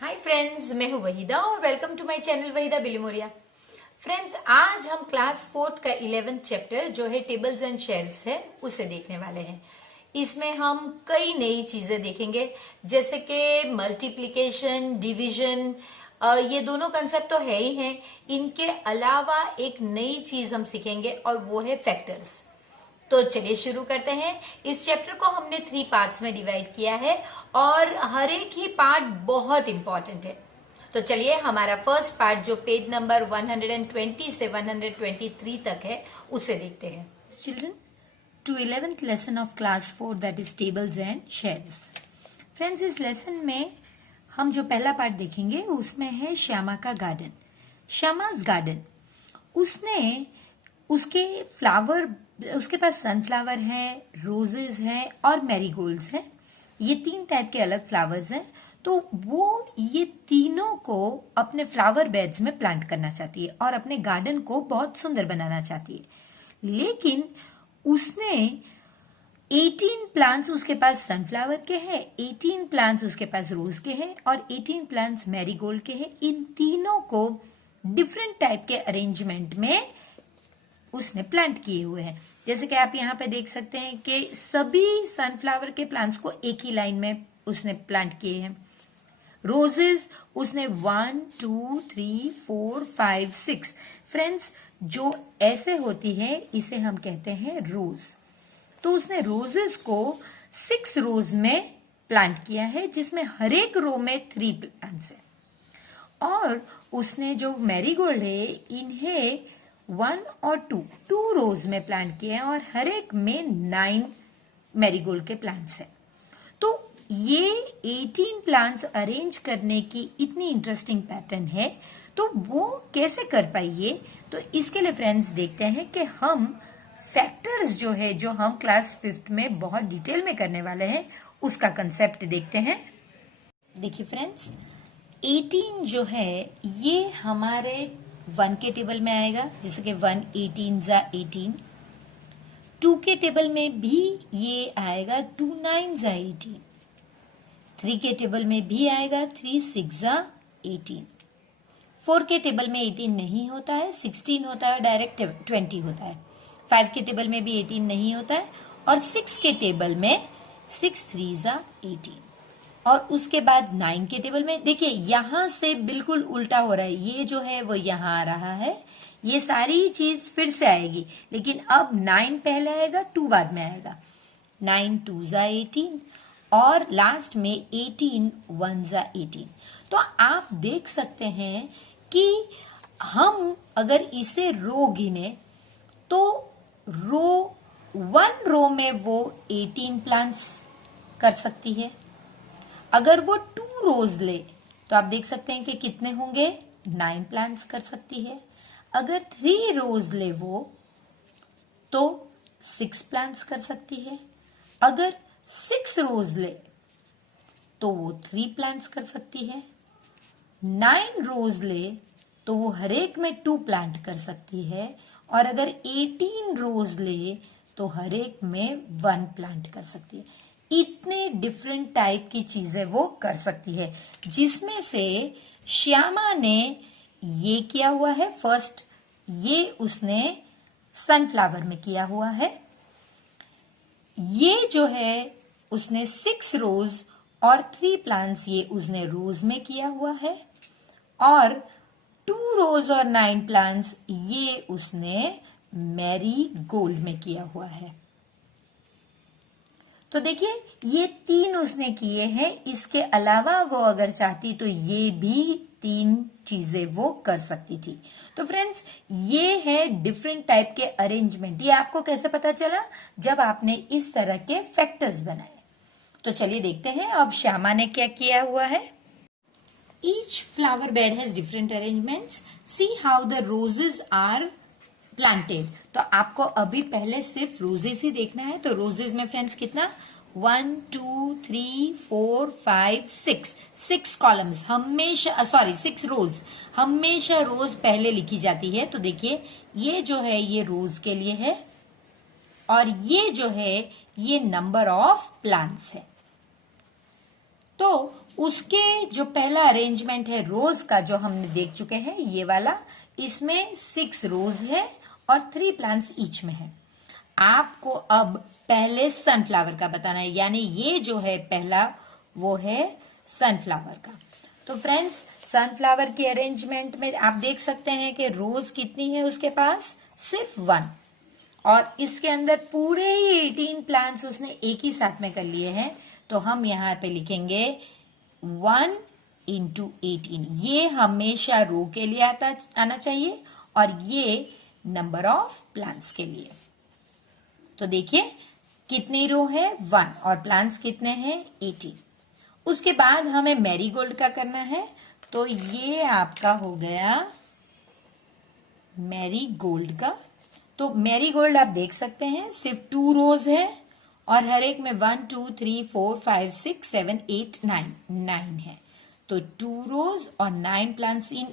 Hi friends, मैं हूं वहीदा और welcome to my channel Waheeda Bilimoria. Friends, आज हम क्लास 4th का 11th चैप्टर जो है टेबल्स एंड शेल्स है उसे देखने वाले हैं। इसमें हम कई नई चीजें देखेंगे जैसे कि मल्टीप्लिकेशन, डिवीजन। ये दोनों कंसेप्ट तो है ही हैं। इनके अलावा एक नई चीज हम सीखेंगे और वो है फैक्टर्स। तो चलिए शुरू करते हैं। इस चैप्टर को हमने 3 पार्ट्स में डिवाइड किया है और हर एक ही पार्ट बहुत इंपॉर्टेंट है। तो चलिए हमारा फर्स्ट पार्ट जो पेज नंबर 120 से 123 तक है उसे देखते हैं। Children, to 11th lesson of class 4 that is tables and shells. Friends, इस लेसन में हम जो पहला पार्ट देखेंगे उसमें है श्यामा का गार्डन। श्यामा's गार्डन, उसने उसके फ्लावर, उसके पास सनफ्लावर है, रोजेस है और मैरीगोल्ड्स है। ये 3 टाइप के अलग फ्लावर्स हैं। तो वो ये तीनों को अपने फ्लावर बेड्स में प्लांट करना चाहती है और अपने गार्डन को बहुत सुंदर बनाना चाहती है। लेकिन उसने 18 प्लांट्स उसके पास सनफ्लावर के हैं, 18 प्लांट्स उसके पास रोज के हैं और 18 प्लांट्स मैरीगोल्ड के हैं। इन तीनों को डिफरेंट टाइप के अरेंजमेंट में उसने प्लांट किए हुए हैं। जैसे कि आप यहाँ पे देख सकते हैं कि सभी सनफ्लावर के प्लांट्स को एक ही लाइन में उसने प्लांट किए हैं। रोजेस उसने 1 2 3 4 5 6 फ्रेंड्स, जो ऐसे होती है इसे हम कहते हैं रोज। तो उसने रोजेस को 6 रोज में प्लांट किया है जिसमें हर एक रो में 3 प्लांट्स है। और उसने जो मैरीगोल्ड है इन्हें 1 और 2 रोज में प्लांट किए हैं और हर एक में 9 मैरीगोल्ड के प्लांट्स हैं। तो ये 18 प्लांट्स अरेंज करने की इतनी इंटरेस्टिंग पैटर्न है, तो वो कैसे कर पाइए? तो इसके लिए फ्रेंड्स देखते हैं कि हम फैक्टर्स जो है, जो हम क्लास 5th में बहुत डिटेल में करने वाले हैं, उसका कंसेप्ट देखते हैं। देखिए फ्रेंड्स, 18 जो है ये हमारे 1 के टेबल में आएगा, जैसे कि 1 18 जा 18। 2 के टेबल में भी ये आएगा, 2 9 जा 18। 3 के टेबल में भी आएगा, 3 6 जा 18। 4 के टेबल में 18 नहीं होता है, 16 होता है, डायरेक्ट 20 होता है। 5 के टेबल में भी 18 नहीं होता है और 6 के टेबल में 6 3 जा 18। और उसके बाद 9 के टेबल में देखिए यहां से बिल्कुल उल्टा हो रहा है। ये जो है वो यहां आ रहा है, ये सारी चीज फिर से आएगी, लेकिन अब 9 पहले आएगा, 2 बाद में आएगा। 9 2 जा 18 और लास्ट में 18 1 जा 18। तो आप देख सकते हैं कि हम अगर इसे रो गिने तो रो 1 रो में वो 18 प्लांट्स कर सकती है। अगर वो 2 रोज ले तो आप देख सकते हैं कि कितने होंगे, 9 प्लांट्स कर सकती है। अगर 3 रोज ले वो तो 6 प्लांट्स कर सकती है। अगर 6 रोज ले तो वो 3 प्लांट्स कर सकती है। 9 रोज ले तो वो हर एक में 2 प्लांट कर सकती है। और अगर 18 रोज ले तो हर एक में 1 प्लांट कर सकती है। इतने डिफरेंट टाइप की चीजें वो कर सकती है, जिसमें से श्यामा ने ये किया हुआ है। फर्स्ट ये उसने सनफ्लावर में किया हुआ है। ये जो है उसने 6 रोज और 3 प्लांट्स ये उसने रोज में किया हुआ है। और 2 रोज और 9 प्लांट्स ये उसने मैरी गोल्ड में किया हुआ है। तो देखिए ये 3 उसने किए हैं। इसके अलावा वो अगर चाहती तो ये भी 3 चीजें वो कर सकती थी। तो फ्रेंड्स, ये है डिफरेंट टाइप के अरेंजमेंट। ये आपको कैसे पता चला? जब आपने इस तरह के फैक्टर्स बनाए। तो चलिए देखते हैं अब श्यामा ने क्या किया हुआ है। Each flower bed has different arrangements. See how the roses are planted. तो आपको अभी पहले सिर्फ रोजेस ही देखना है। तो रोजेस में फ्रेंड्स कितना, 1 2 3 4 5 6 कॉलम्स हमेशा, सॉरी 6 रोज, हमेशा रोज पहले लिखी जाती है। तो देखिए ये जो है ये रोज के लिए है और ये जो है ये नंबर ऑफ प्लांट्स है। तो उसके जो पहला अरेंजमेंट है रोज का जो हमने देख चुके हैं, ये वाला, इसमें 6 रोज है और 3 प्लांट्स ईच में है। आपको अब पहले सनफ्लावर का बताना है, यानी ये जो है पहला वो है सनफ्लावर का। तो फ्रेंड्स, सनफ्लावर के अरेंजमेंट में आप देख सकते हैं कि रोज कितनी है उसके पास, सिर्फ 1, और इसके अंदर पूरे ही 18 प्लांट्स उसने एक ही साथ में कर लिए हैं। तो हम यहाँ पे लिखेंगे 1 इंटू 18, ये हमेशा रो के लिए आना चाहिए और ये नंबर ऑफ प्लांट्स के लिए। तो देखिए कितनी रो है, 1, और प्लांट्स कितने हैं, 18। उसके बाद हमें मैरीगोल्ड का करना है, तो ये आपका हो गया मैरीगोल्ड का। तो मैरीगोल्ड आप देख सकते हैं सिर्फ 2 रोज है और हर एक में 1 2 3 4 5 6 7 8 9 है। तो 2 रोज और 9 प्लांट्स इन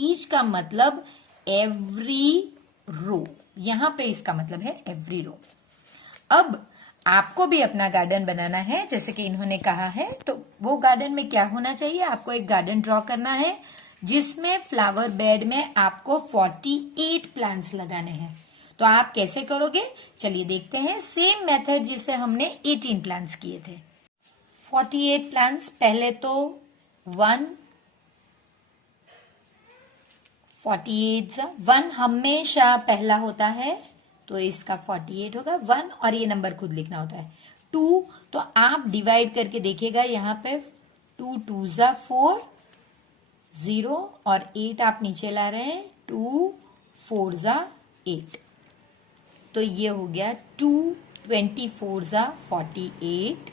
ईच का मतलब एवरी रो, यहां पे इसका मतलब है एवरी रो। अब आपको भी अपना गार्डन बनाना है जैसे कि इन्होंने कहा है, तो वो गार्डन में क्या होना चाहिए, आपको एक गार्डन ड्रॉ करना है जिसमें फ्लावर बेड में आपको 48 प्लांट्स लगाने हैं। तो आप कैसे करोगे, चलिए देखते हैं। सेम मेथड जिसे हमने 18 प्लांट्स किए थे। 48 प्लांट्स, पहले तो 1 48 1 हमेशा पहला होता है, तो इसका 48 होगा 1, और ये नंबर खुद लिखना होता है। 2, तो आप डिवाइड करके देखिएगा, यहाँ पे 2 2 जा 4 0 और 8 आप नीचे ला रहे हैं, 2 4 जा 8, तो ये हो गया 2 24 जा 48।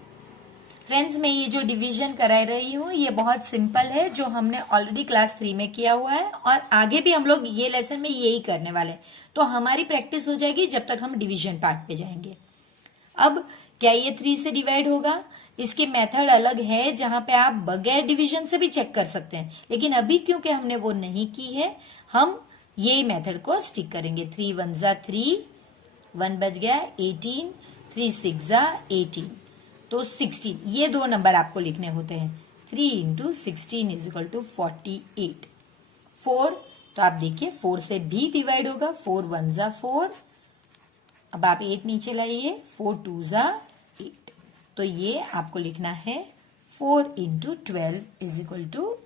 फ्रेंड्स, मैं ये जो डिवीजन करा रही हूँ ये बहुत सिंपल है, जो हमने ऑलरेडी क्लास 3 में किया हुआ है और आगे भी हम लोग ये लेसन में यही करने वाले हैं। तो हमारी प्रैक्टिस हो जाएगी जब तक हम डिवीजन पार्ट पे जाएंगे। अब क्या ये 3 से डिवाइड होगा, इसके मेथड अलग है जहां पे आप बगैर डिवीजन से भी चेक कर सकते हैं, लेकिन अभी क्योंकि हमने वो नहीं की है, हम यही मेथड को स्टिक करेंगे। 3 1 जा 3, 1 बच गया 18, 3 6 जा 18, तो 16, ये 2 नंबर आपको लिखने होते हैं। 3 इंटू 16 इज इक्वल टू 48। 4, तो आप देखिए 4 से भी डिवाइड होगा, 4 1 जा 4, अब आप 8 नीचे लाइए, 4 2 जा 8, तो ये आपको लिखना है 4 इंटू 12 इज इक्वल टू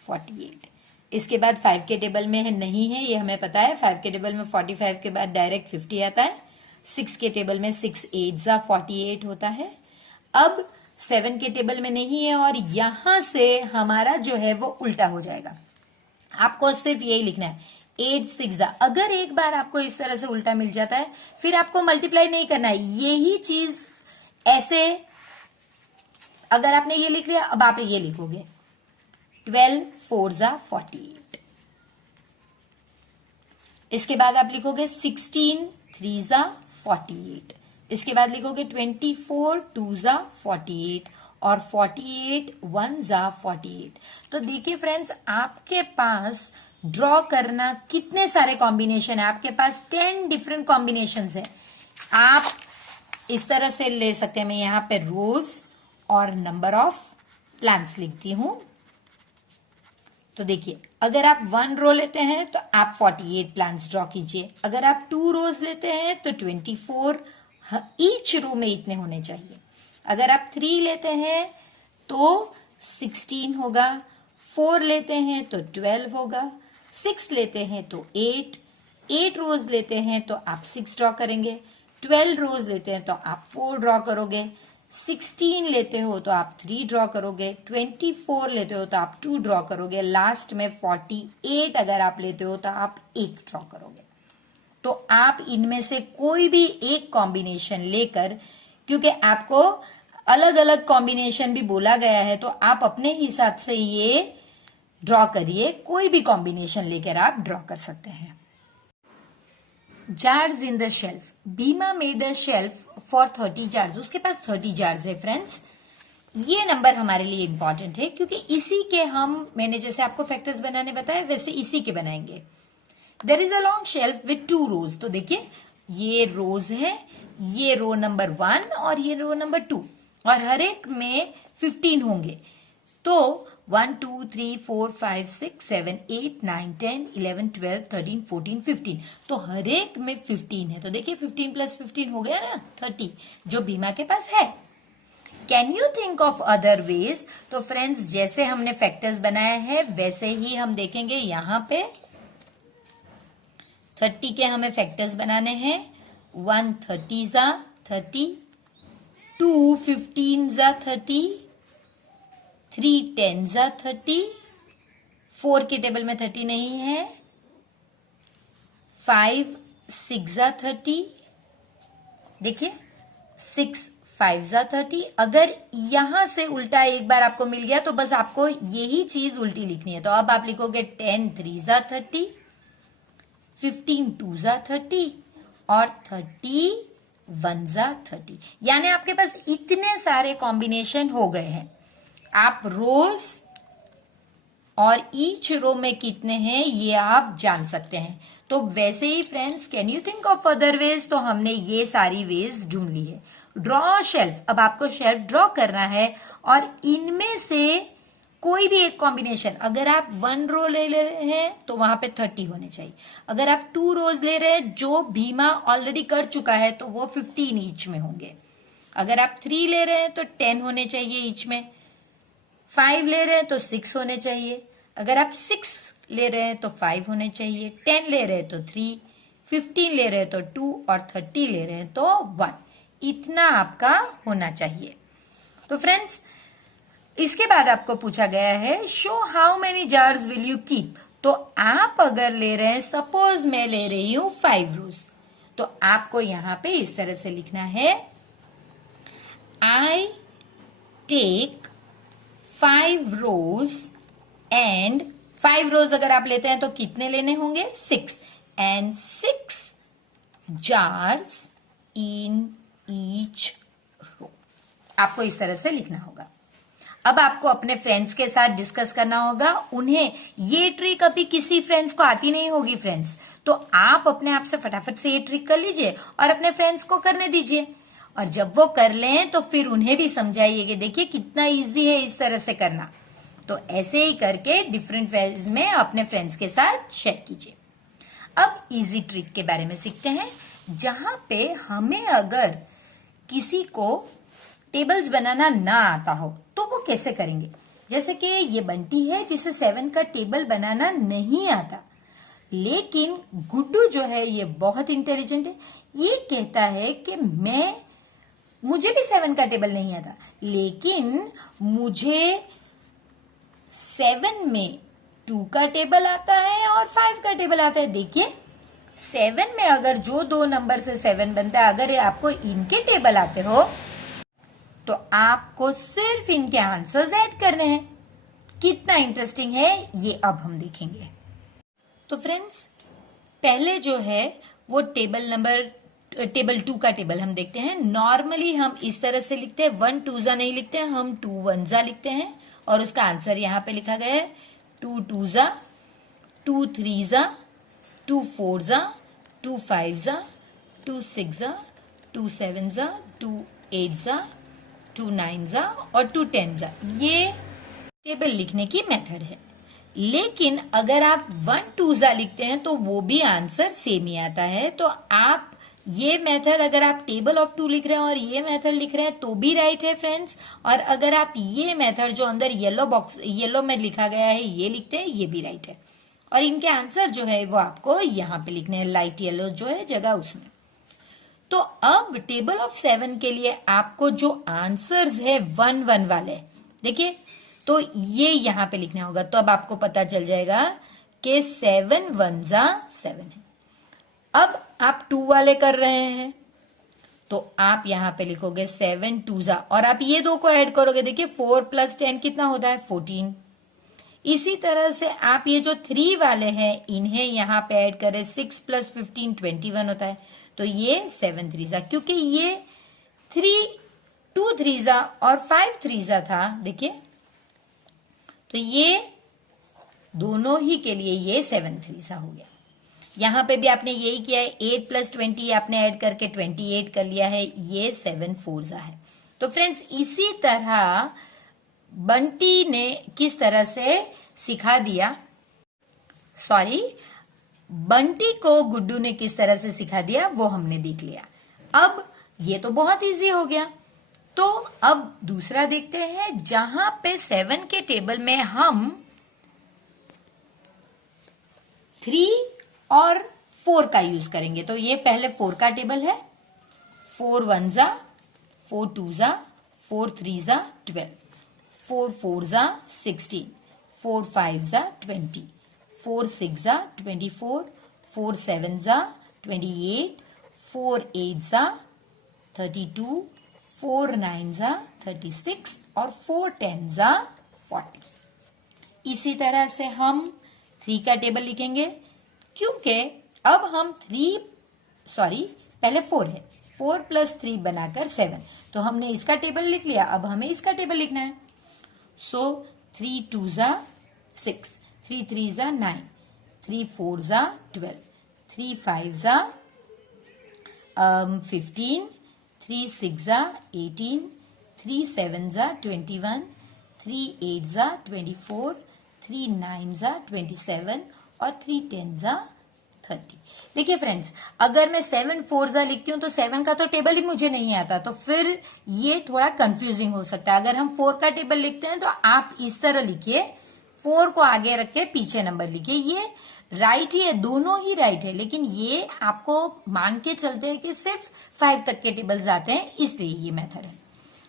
48। इसके बाद 5 के टेबल में है नहीं है, ये हमें पता है। 5 के टेबल में 45 के बाद डायरेक्ट 50 आता है। 6 के टेबल में 6 8 जा 48 होता है। अब 7 के टेबल में नहीं है और यहां से हमारा जो है वो उल्टा हो जाएगा। आपको सिर्फ यही लिखना है 8 6 जा। अगर एक बार आपको इस तरह से उल्टा मिल जाता है, फिर आपको मल्टीप्लाई नहीं करना है, यही चीज ऐसे अगर आपने ये लिख लिया, अब आप ये लिखोगे 12 4 जा 48। इसके बाद आप लिखोगे 16 3 जा 48। इसके बाद लिखोगे 24 2 जा 48 और 48 1 जा 48। तो देखिए फ्रेंड्स, आपके पास ड्रॉ करना कितने सारे कॉम्बिनेशन है, आपके पास 10 डिफरेंट कॉम्बिनेशन है। आप इस तरह से ले सकते हैं। मैं यहां पे रोज और नंबर ऑफ प्लांट्स लिखती हूं। तो देखिए, अगर आप 1 रो लेते हैं तो आप 48 प्लांट्स ड्रॉ कीजिए। अगर आप 2 रोज लेते हैं तो 24 ईच रो में इतने होने चाहिए। अगर आप 3 लेते हैं तो 16 होगा, 4 लेते हैं तो 12 होगा, 6 लेते हैं तो 8 रोज लेते हैं तो आप 6 ड्रॉ करेंगे, 12 रोज लेते हैं तो आप 4 ड्रॉ करोगे, 16 लेते हो तो आप 3 ड्रॉ करोगे, 24 लेते हो तो आप 2 ड्रॉ करोगे, लास्ट में 48 अगर आप लेते हो तो आप 1 ड्रॉ करोगे। तो आप इनमें से कोई भी एक कॉम्बिनेशन लेकर, क्योंकि आपको अलग अलग कॉम्बिनेशन भी बोला गया है, तो आप अपने हिसाब से ये ड्रॉ करिए। कोई भी कॉम्बिनेशन लेकर आप ड्रॉ कर सकते हैं। Jars in the shelf. Bima made a shelf for 30 jars. उसके पास 30 जार्स है फ्रेंड्स। ये नंबर हमारे लिए इंपॉर्टेंट है क्योंकि इसी के मैंने जैसे आपको फैक्टर्स बनाने बताया वैसे इसी के बनाएंगे। There is a long shelf with 2 रोज। तो देखिए, ये रोज है, ये रो नंबर 1 और ये रो नंबर 2, और हर एक में 15 होंगे। तो 1 2 3 4 5 6 7 8 9 10 11 12 13 14 15, तो हर एक में 15 है। तो देखिए 15 प्लस 15 हो गया ना 30, जो बीमा के पास है। Can you think of other ways? तो फ्रेंड्स जैसे हमने फैक्टर्स बनाया है वैसे ही हम देखेंगे यहाँ पे 30 के हमें फैक्टर्स बनाने हैं। 1 30 जा 30, 2 15 जा 30, 3 10 जा 30, 4 के टेबल में 30 नहीं है, 5 6 जा 30, देखिए 6 5 जा 30। अगर यहां से उल्टा एक बार आपको मिल गया तो बस आपको यही चीज उल्टी लिखनी है। तो अब आप लिखोगे 10 3 जा 30, 15 2 जा 30 और 30 1 जा 30। यानी आपके पास इतने सारे कॉम्बिनेशन हो गए हैं। आप रोज और ईच रो में कितने हैं ये आप जान सकते हैं। तो वैसे ही friends, can you think of other ways? तो हमने ये सारी वेज ढूंढ ली है। ड्रॉ शेल्फ, अब आपको शेल्फ ड्रॉ करना है और इनमें से कोई भी एक कॉम्बिनेशन, अगर आप 1 रो ले रहे हैं तो वहां पे 30 होने चाहिए। अगर आप 2 रोज ले रहे हैं जो बीमा ऑलरेडी कर चुका है तो वो 15 ईच में होंगे। अगर आप 3 ले रहे हैं तो 10 होने चाहिए ईच में, 5 ले रहे हैं तो 6 होने चाहिए, अगर आप 6 ले रहे हैं तो 5 होने चाहिए, 10 ले रहे हैं तो 3, 15 ले रहे हैं तो 2 और 30 ले रहे हैं तो 1। इतना आपका होना चाहिए। तो फ्रेंड्स इसके बाद आपको पूछा गया है show how many jars will you keep. तो आप अगर ले रहे हैं, सपोज मैं ले रही हूं 5 रोज, तो आपको यहां पे इस तरह से लिखना है आई टेक 5 रोज एंड 5 रोज अगर आप लेते हैं तो कितने लेने होंगे 6 and 6 jars in each row. आपको इस तरह से लिखना होगा। अब आपको अपने फ्रेंड्स के साथ डिस्कस करना होगा। उन्हें ये ट्रिक अभी किसी फ्रेंड्स को आती नहीं होगी फ्रेंड्स, तो आप अपने आप से फटाफट से ये ट्रिक कर लीजिए और अपने फ्रेंड्स को करने दीजिए। और जब वो कर लें तो फिर उन्हें भी समझाइए कि देखिए कितना इजी है इस तरह से करना। तो ऐसे ही करके डिफरेंट वेज में अपने फ्रेंड्स के साथ शेयर कीजिए। अब इजी ट्रिक के बारे में सीखते हैं, जहां पे हमें अगर किसी को टेबल्स बनाना ना आता हो तो वो कैसे करेंगे। जैसे कि ये बंटी है जिसे 7 का टेबल बनाना नहीं आता, लेकिन गुड्डू जो है ये बहुत इंटेलिजेंट है। ये कहता है कि मुझे भी 7 का टेबल नहीं आता, लेकिन मुझे 7 में 2 का टेबल आता है और 5 का टेबल आता है। देखिए 7 में अगर जो 2 नंबर से 7 बनता है, अगर आपको इनके टेबल आते हो तो आपको सिर्फ इनके आंसर्स ऐड करने हैं। कितना इंटरेस्टिंग है ये अब हम देखेंगे। तो फ्रेंड्स पहले जो है वो टेबल 2 का टेबल हम देखते हैं। नॉर्मली हम इस तरह से लिखते हैं, 1 2 जा नहीं लिखते हैं, हम 2 1 जा लिखते हैं और उसका आंसर यहाँ पे लिखा गया है 2 2 जा, 2 3 जा, 2 4 जा, 2 5 जा, 2 6 जा, 2 7 जा, 2 8 जा, 2 9 जा और 2 10 जा। ये टेबल लिखने की मेथड है। लेकिन अगर आप 1 2 जा लिखते हैं तो वो भी आंसर सेम ही आता है। तो आप ये मेथड, अगर आप टेबल ऑफ 2 लिख रहे हैं और ये मेथड लिख रहे हैं तो भी राइट है फ्रेंड्स। और अगर आप ये मेथड जो अंदर येलो में लिखा गया है ये लिखते हैं, ये भी राइट है। और इनके आंसर जो है वो आपको यहाँ पे लिखने हैं, लाइट येलो जो है जगह उसमें। तो अब टेबल ऑफ 7 के लिए आपको जो आंसर्स है 1 1 वाले, देखिए तो ये यहां पे लिखना होगा। तो अब आपको पता चल जाएगा कि 7 1 जा 7 है। अब आप 2 वाले कर रहे हैं तो आप यहां पे लिखोगे 7 2 जा और आप ये 2 को ऐड करोगे। देखिए 4 + 10 कितना होता है 14। इसी तरह से आप ये जो 3 वाले हैं इन्हें यहां पे ऐड करें, 6 + 15 21 होता है। तो ये 7 3 जा, क्योंकि ये 2 3 जा और 5 3 जा था, देखिए तो ये दोनों ही के लिए ये 7 3 जा हो गया। यहां पे भी आपने यही किया है, 8 + 20 आपने ऐड करके 28 कर लिया है, ये 7 4 जा है। तो फ्रेंड्स इसी तरह बंटी ने किस तरह से सिखा दिया, सॉरी, बंटी को गुड्डू ने किस तरह से सिखा दिया वो हमने देख लिया। अब ये तो बहुत इजी हो गया। तो अब दूसरा देखते हैं, जहां पे 7 के टेबल में हम 3 और 4 का यूज करेंगे। तो ये पहले 4 का टेबल है। 4 1 जा, 4 2 जा, 4 3 जा 12, 4 4 जा 16, 4 5 जा 20, 4 6 जा 24, 4 7 जा 28, 4 8 जा 32, 4 9 जा 36 और 4 10 जा 40। इसी तरह से हम 3 का टेबल लिखेंगे, क्योंकि अब हम पहले 4 है, 4 + 3 बनाकर 7, तो हमने इसका टेबल लिख लिया। अब हमें इसका टेबल लिखना है। सो 3 2 जा 6, 3 3 जा 9, 3 4 जा 12, 3 5 जा 15, 3 6 जा 18, 3 7 जा 21, 3 8 जा 24, 3 9 जा 27 और 3 10 जा 30। देखिए फ्रेंड्स, अगर मैं 7 4 जा लिखती हूं तो 7 का तो टेबल ही मुझे नहीं आता, तो फिर ये थोड़ा कंफ्यूजिंग हो सकता है। अगर हम 4 का टेबल लिखते हैं तो आप इस तरह लिखिए, 4 को आगे रख के पीछे नंबर लिखिए। ये राइट ही है, दोनों ही राइट है, लेकिन ये आपको मान के चलते हैं कि सिर्फ 5 तक के टेबल्स आते हैं, इसलिए ये मेथड है।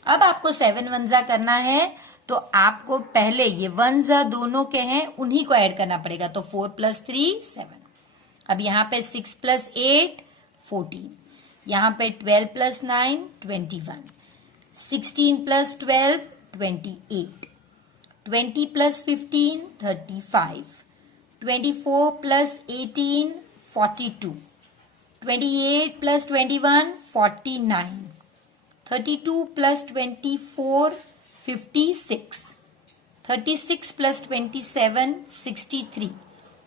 अब आपको 7 1 जा करना है, तो आपको पहले ये 1 जा दोनों के हैं, उन्हीं को ऐड करना पड़ेगा। तो 4 + 3 7। अब यहाँ पे 6 + 8 14, यहाँ पे 12 + 9 21, 16 + 12 28, 20 + 15 35, 24 + 18 42, 28 + 21 49, 32 + 24 56, 36 + 27 63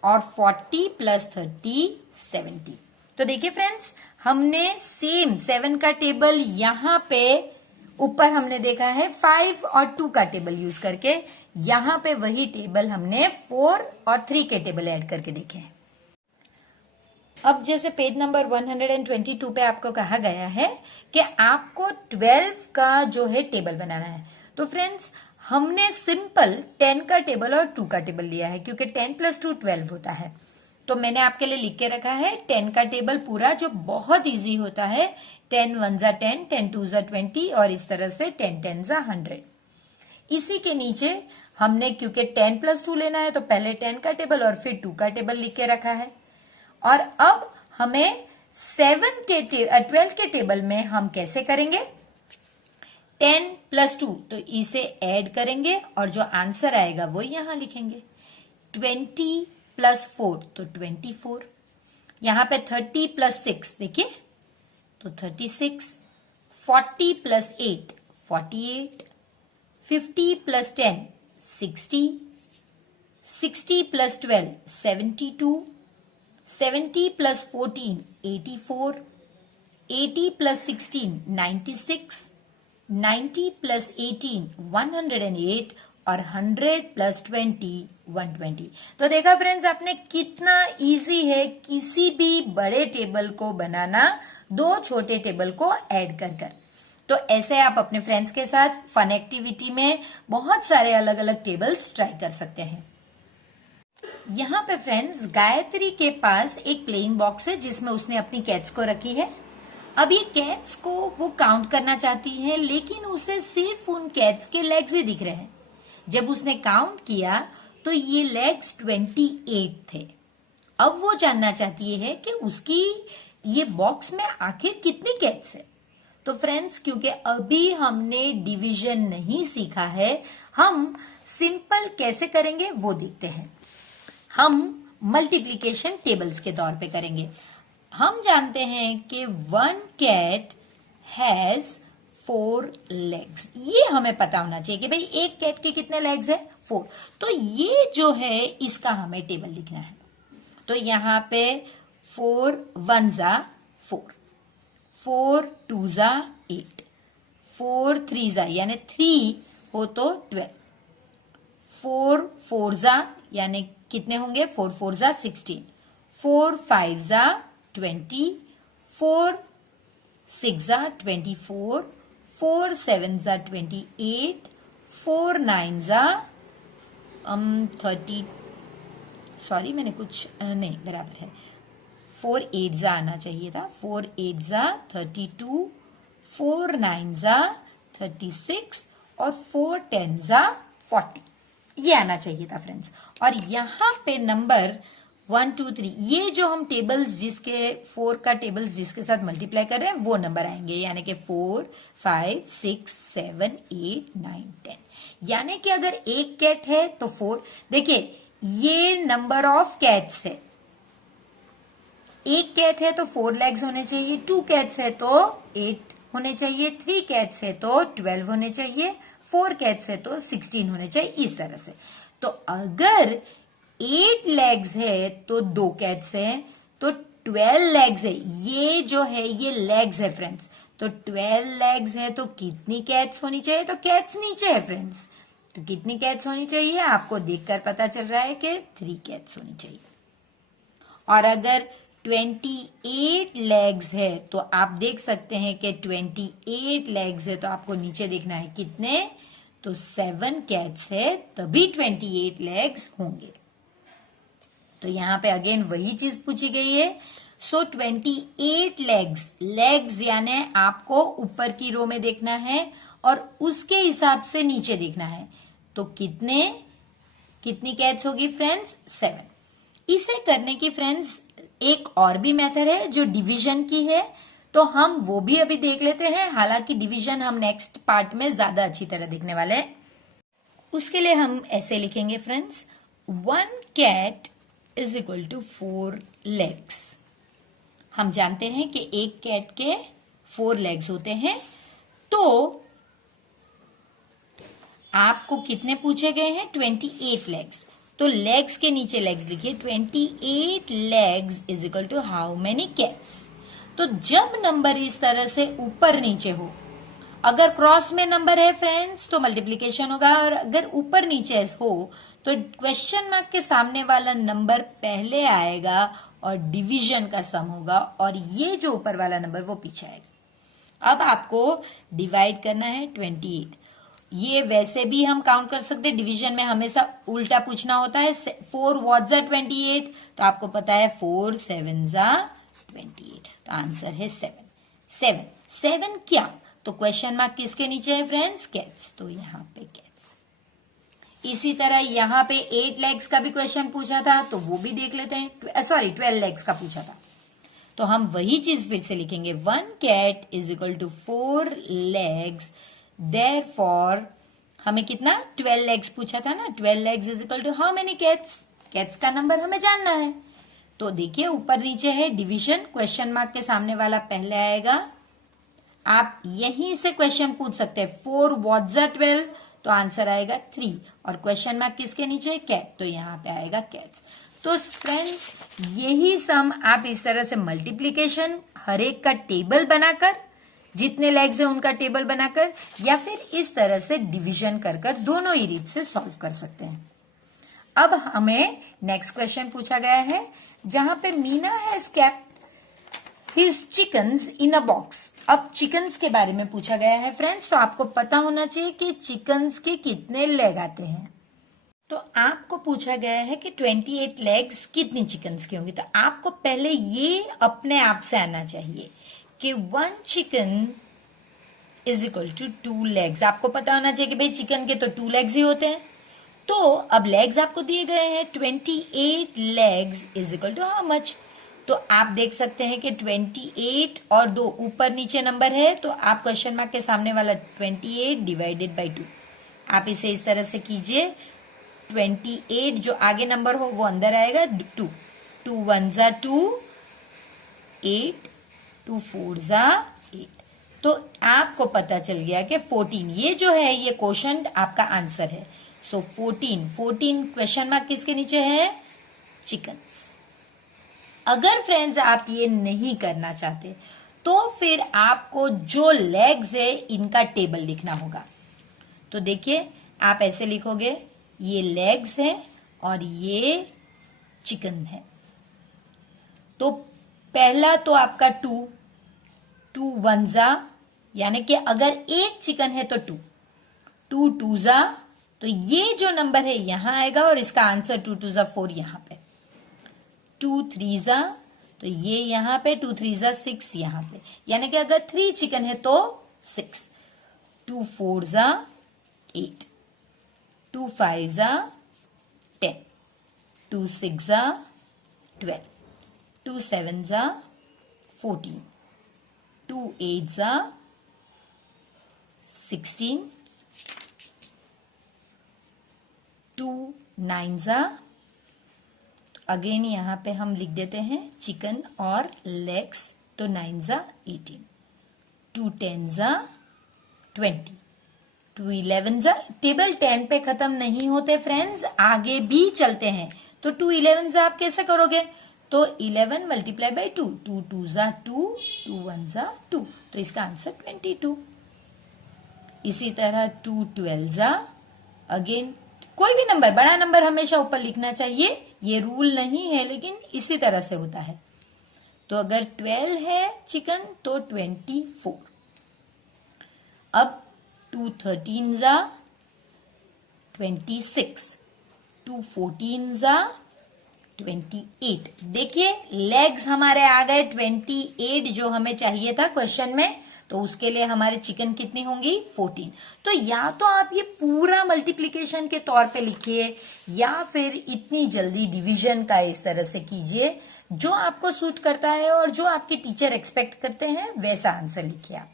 और 40 + 30 70। तो देखिए फ्रेंड्स, हमने सेम 7 का टेबल यहां पे ऊपर हमने देखा है 5 और 2 का टेबल यूज करके, यहां पे वही टेबल हमने 4 और 3 के टेबल ऐड करके देखे हैं। अब जैसे पेज नंबर 122 पे आपको कहा गया है कि आपको 12 का जो है टेबल बनाना है। तो फ्रेंड्स, हमने सिंपल 10 का टेबल और 2 का टेबल लिया है, क्योंकि 10 + 2 12 होता है। तो मैंने आपके लिए लिख के रखा है 10 का टेबल पूरा, जो बहुत इजी होता है। 10 1 जा 10, 10 2 जा 20 और इस तरह से 10 10 जा 100। इसी के नीचे हमने, क्योंकि 10 + 2 लेना है, तो पहले 10 का टेबल और फिर 2 का टेबल लिख के रखा है। और अब हमें 12 के टेबल में हम कैसे करेंगे, 10 + 2, तो इसे ऐड करेंगे और जो आंसर आएगा वो यहां लिखेंगे। 20 + 4 तो 24, यहां पे 30 + 6 देखिए तो 36, 40 + 8 48, 50 + 10 60, 60 + 12 72, 70 + 14 84, 80 + 16 96, 90 + 18 108 और 100 + 20 120। तो देखा फ्रेंड्स, आपने कितना इजी है किसी भी बड़े टेबल को बनाना 2 छोटे टेबल को ऐड कर कर। तो ऐसे आप अपने फ्रेंड्स के साथ फन एक्टिविटी में बहुत सारे अलग अलग टेबल्स ट्राई कर सकते हैं। यहाँ पे फ्रेंड्स, गायत्री के पास एक प्लेइंग बॉक्स है जिसमें उसने अपनी कैट्स को रखी है। अब ये कैट्स को वो काउंट करना चाहती है, लेकिन उसे सिर्फ उन कैट्स के लेग्स ही दिख रहे हैं। जब उसने काउंट किया तो ये लेग्स 28 थे। अब वो जानना चाहती है कि उसकी ये बॉक्स में आखिर कितनी कैट्स है। तो फ्रेंड्स, क्योंकि अभी हमने डिवीजन नहीं सीखा है, हम सिंपल कैसे करेंगे वो देखते हैं। हम मल्टीप्लिकेशन टेबल्स के तौर पे करेंगे। हम जानते हैं कि 1 कैट हैज 4 लेग्स। ये हमें पता होना चाहिए कि भाई एक कैट के कितने लेग्स है, 4। तो ये जो है इसका हमें टेबल लिखना है। तो यहां पे 4 1 जा 4, 4 2 जा 8, 4 3 जा यानी 3 हो तो 12, 4 4 जा यानी कितने होंगे, 4 4 जा 16, 4 5 जा 20, 4 6 जा 24, 4 7 जा 28, 4 9 जा 30, सॉरी मैंने कुछ नहीं बराबर है, 4 8 जा आना चाहिए था, 4 8 जा 32, 4 9 जा 36 और 4 10 जा 40, ये आना चाहिए था फ्रेंड्स। और यहाँ पे नंबर 1 2 3 ये जो हम टेबल्स जिसके 4 का टेबल्स जिसके साथ मल्टीप्लाई कर रहे हैं वो नंबर आएंगे, यानी कि 4 5 6 7 8 9 10, यानी कि अगर एक कैट है तो 4, देखिए ये नंबर ऑफ कैट्स है, एक कैट है तो 4 लेग्स होने चाहिए, 2 कैट्स है तो 8 होने चाहिए, 3 कैट्स है तो 12 होने चाहिए, 4 कैट्स है तो 16 होने चाहिए, इस तरह से। तो अगर 8 लेग्स है तो 2 कैट्स है तो 12 लेग्स है, ये जो है ये लेग्स है फ्रेंड्स, तो 12 लेग्स है तो कितनी कैट्स होनी चाहिए, तो कैट्स नीचे है फ्रेंड्स, तो कितनी कैट्स होनी चाहिए आपको देखकर पता चल रहा है कि 3 कैट्स होनी चाहिए। और अगर 28 लेग्स है तो आप देख सकते हैं कि 28 लेग्स है तो आपको नीचे देखना है कितने, तो 7 कैट्स है तभी 28 लेग्स होंगे। तो यहां पे अगेन वही चीज पूछी गई है। सो 28 लेग्स यानी आपको ऊपर की रो में देखना है और उसके हिसाब से नीचे देखना है, तो कितनी कैट्स होगी फ्रेंड्स, 7। इसे करने की फ्रेंड्स एक और भी मेथड है जो डिवीजन की है, तो हम वो भी अभी देख लेते हैं, हालांकि डिवीजन हम नेक्स्ट पार्ट में ज्यादा अच्छी तरह देखने वाले हैं। उसके लिए हम ऐसे लिखेंगे friends, 1 cat is equal to 4 legs. हम जानते हैं कि एक कैट के 4 लेग्स होते हैं, तो आपको कितने पूछे गए हैं, 28 लेग्स, तो लेग्स के नीचे लेग्स लिखिए, 28 legs is equal to how many cats. तो जब नंबर इस तरह से ऊपर नीचे हो, अगर क्रॉस में नंबर है फ्रेंड्स तो मल्टीप्लीकेशन होगा, और अगर ऊपर नीचे हो तो क्वेश्चन मार्क के सामने वाला नंबर पहले आएगा और डिवीजन का सम होगा, और ये जो ऊपर वाला नंबर वो पीछे आएगा। अब आपको डिवाइड करना है 28, ये वैसे भी हम काउंट कर सकते हैं, डिवीजन में हमेशा उल्टा पूछना होता है, 4 व्हाट जा 28, तो आपको पता है 4 7 जा 28, तो आंसर है 7। 7 क्या, तो क्वेश्चन मार्क किसके नीचे है फ्रेंड्स, कैट्स, तो यहाँ पे कैट्स। इसी तरह यहाँ पे 8 लेग्स का भी क्वेश्चन पूछा था, तो वो भी देख लेते हैं, सॉरी 12 लेग्स का पूछा था, तो हम वही चीज फिर से लिखेंगे, 1 cat is equal to 4 legs, therefore हमें कितना 12 लेग्स पूछा था ना, 12 legs is equal to how many cats, cats का नंबर हमें जानना है। तो देखिए ऊपर नीचे है डिवीजन, क्वेश्चन मार्क के सामने वाला पहले आएगा, आप यहीं से क्वेश्चन पूछ सकते हैं, 4 व्हाट जा 12, तो आंसर आएगा 3, और क्वेश्चन मार्क किसके नीचे, कैट, तो यहाँ पे आएगा कैट्स। तो फ्रेंड्स यही सम आप इस तरह से मल्टीप्लीकेशन हर एक का टेबल बनाकर, जितने लेग्स है उनका टेबल बनाकर, या फिर इस तरह से डिवीजन कर दोनों ही रीत से सॉल्व कर सकते हैं। अब हमें नेक्स्ट क्वेश्चन पूछा गया है, जहां पे Meena has kept his chickens in a box. अब चिकन्स के बारे में पूछा गया है फ्रेंड्स, तो आपको पता होना चाहिए कि चिकन्स के कितने लेग आते हैं। तो आपको पूछा गया है कि 28 लेग्स कितनी चिकन्स की होंगी, तो आपको पहले ये अपने आप से आना चाहिए कि 1 chicken is equal to 2 legs. आपको पता होना चाहिए कि भाई चिकन के तो 2 लेग्स ही होते हैं, तो अब लेग्स आपको दिए गए हैं, 28 legs is equal to how much, तो आप देख सकते हैं कि 28 और 2 ऊपर नीचे नंबर है, तो आप क्वेश्चन मार्क के सामने वाला 28 डिवाइडेड बाई 2, आप इसे इस तरह से कीजिए, 28 जो आगे नंबर हो वो अंदर आएगा, 2 2 1 जा 2, 8 2 4 जा 8, तो आपको पता चल गया कि 14 ये जो है ये क्वेश्चन आपका आंसर है। सो 14 क्वेश्चन मार्क किसके नीचे है, चिकन्स। अगर फ्रेंड्स आप ये नहीं करना चाहते तो फिर आपको जो लेग्स है इनका टेबल लिखना होगा। तो देखिए आप ऐसे लिखोगे ये लेग्स है और ये चिकन है। तो पहला तो आपका 2, 2 1 जा, यानी कि अगर एक चिकन है तो 2, 2 2 जा, तो ये जो नंबर है यहां आएगा और इसका आंसर 2 2 जा 4 यहां पे। 2 3 जा, तो ये यहां पे 2 3 जा 6 यहां पे, यानी कि अगर 3 चिकन है तो 6। 2 4 जा 8, 2 5 जा 10, 2 6 जा 12, 2 7 जा 14, 2 8 जा 16, 2 9 जा, अगेन यहां पे हम लिख देते हैं चिकन और लेग्स, तो 9 जा 18, 2 10 जा 20, 2 11 जा। टेबल 10 पे खत्म नहीं होते फ्रेंड्स, आगे भी चलते हैं। तो 2 11 जा आप कैसे करोगे? तो 11 मल्टीप्लाई बाई 2, 2 2 जा 2, 2 1 जा 2, तो इसका आंसर 22। इसी तरह 2 12 जा, अगेन कोई भी नंबर, बड़ा नंबर हमेशा ऊपर लिखना चाहिए, ये रूल नहीं है लेकिन इसी तरह से होता है। तो अगर 12 है चिकन तो 24। अब 2 13 जा 26, 2 14 जा 28। देखिए लेग्स हमारे आ गए 28 जो हमें चाहिए था क्वेश्चन में, तो उसके लिए हमारे चिकन कितनी होंगी? 14। तो या तो आप ये पूरा मल्टीप्लीकेशन के तौर पे लिखिए या फिर इतनी जल्दी डिवीजन का इस तरह से कीजिए, जो आपको सूट करता है और जो आपके टीचर एक्सपेक्ट करते हैं वैसा आंसर लिखिए आप।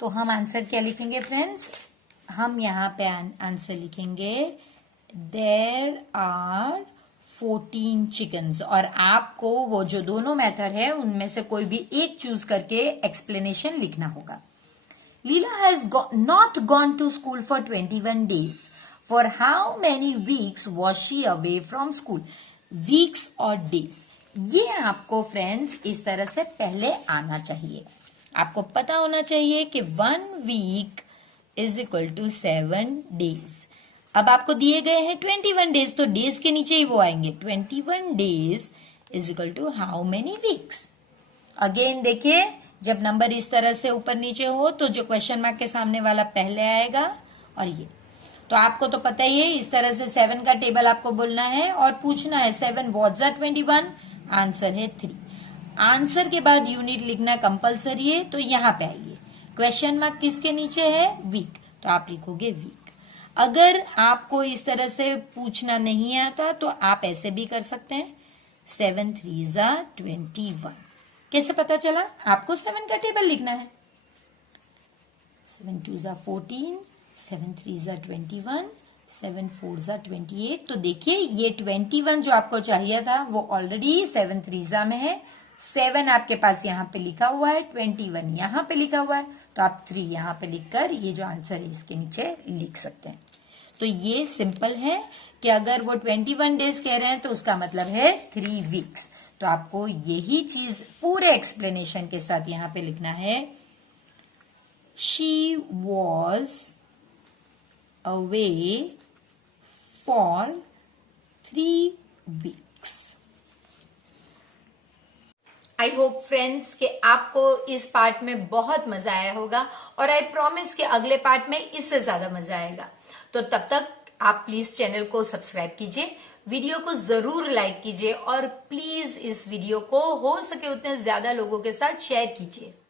तो हम आंसर क्या लिखेंगे फ्रेंड्स? हम यहाँ पे आंसर लिखेंगे देयर आर 14 चिकन्स, और आपको वो जो दोनों मेथड है उनमें से कोई भी एक चूज करके एक्सप्लेनेशन लिखना होगा। Leela has not gone to school for 21 days. For how many weeks was she away from school? Weeks और डेज, ये आपको फ्रेंड्स इस तरह से पहले आना चाहिए। आपको पता होना चाहिए कि 1 week is equal to 7 days। अब आपको दिए गए हैं 21 डेज, तो डेज के नीचे ही वो आएंगे। 21 days is equal to how many weeks. Again देखिए, जब नंबर इस तरह से ऊपर नीचे हो तो जो क्वेश्चन मार्क के सामने वाला पहले आएगा, और ये तो आपको तो पता ही है, इस तरह से 7 का टेबल आपको बोलना है और पूछना है 7 व्हाट्स आर 21, आंसर है 3। आंसर के बाद यूनिट लिखना कंपलसरी है, तो यहां पे आइए, क्वेश्चन मार्क किसके नीचे है? वीक, तो आप लिखोगे वीक। अगर आपको इस तरह से पूछना नहीं आता तो आप ऐसे भी कर सकते हैं, 7 3 जा 21। कैसे पता चला? आपको 7 का टेबल लिखना है। 7 2 जा 14, 7 3 जा 21, 7 4 जा 28। तो देखिए ये 21 जो आपको चाहिए था वो ऑलरेडी 7 3 जा में है। 7 आपके पास यहाँ पे लिखा हुआ है, 21 यहाँ पे लिखा हुआ है, तो आप 3 यहाँ पे लिखकर ये जो आंसर है इसके नीचे लिख सकते हैं। तो ये सिंपल है कि अगर वो 21 डेज कह रहे हैं तो उसका मतलब है 3 वीक्स। तो आपको यही चीज पूरे एक्सप्लेनेशन के साथ यहाँ पे लिखना है, she was away for 3 weeks. I hope friends कि आपको इस पार्ट में बहुत मजा आया होगा, और आई प्रॉमिस कि अगले पार्ट में इससे ज्यादा मजा आएगा। तो तब तक आप प्लीज चैनल को सब्सक्राइब कीजिए, वीडियो को जरूर लाइक कीजिए, और प्लीज इस वीडियो को हो सके उतने ज्यादा लोगों के साथ शेयर कीजिए।